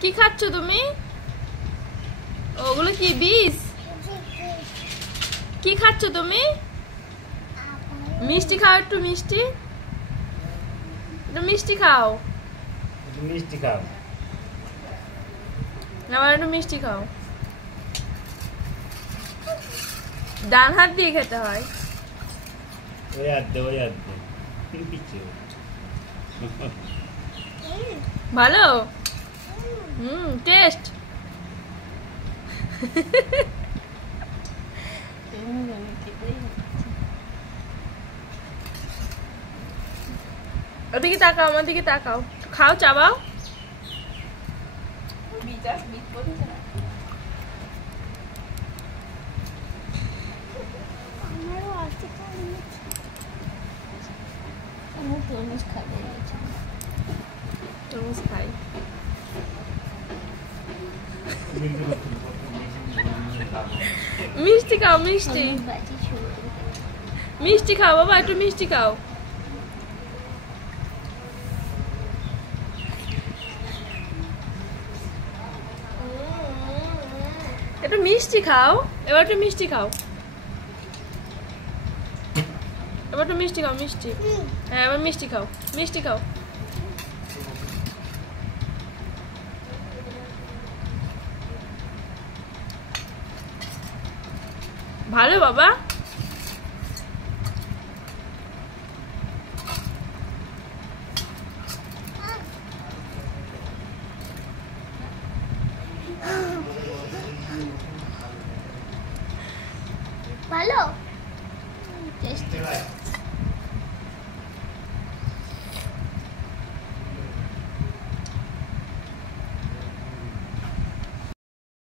কি খাচ্ছ তুমি? ওগুলো কি বীজ? কি খাচ্ছ তুমি? মিষ্টি খাও, একটু মিষ্টি, একটু মিষ্টি খাও, একটু মিষ্টি খাও, আবার একটু মিষ্টি খাও। ডান হাত দিয়ে খেতে হয়। ওই হাত দে, ওই হাত দে, পিছু। ভালো, টেস্ট। ওদিকে তাকাও, আমার দিকে তাকাও, খাও, চাবাও। তরমুজ খাই। মিষ্টি খাও, মিষ্টি, মিষ্টি খাও বাবা, একটু মিষ্টি খাও। একটু মিষ্টি খাও, এবার একটু মিষ্টি খাও, এবার একটু মিষ্টি খাও, মিষ্টি। হ্যাঁ, এবার মিষ্টি খাও, মিষ্টি খাও। ভালো বাবা।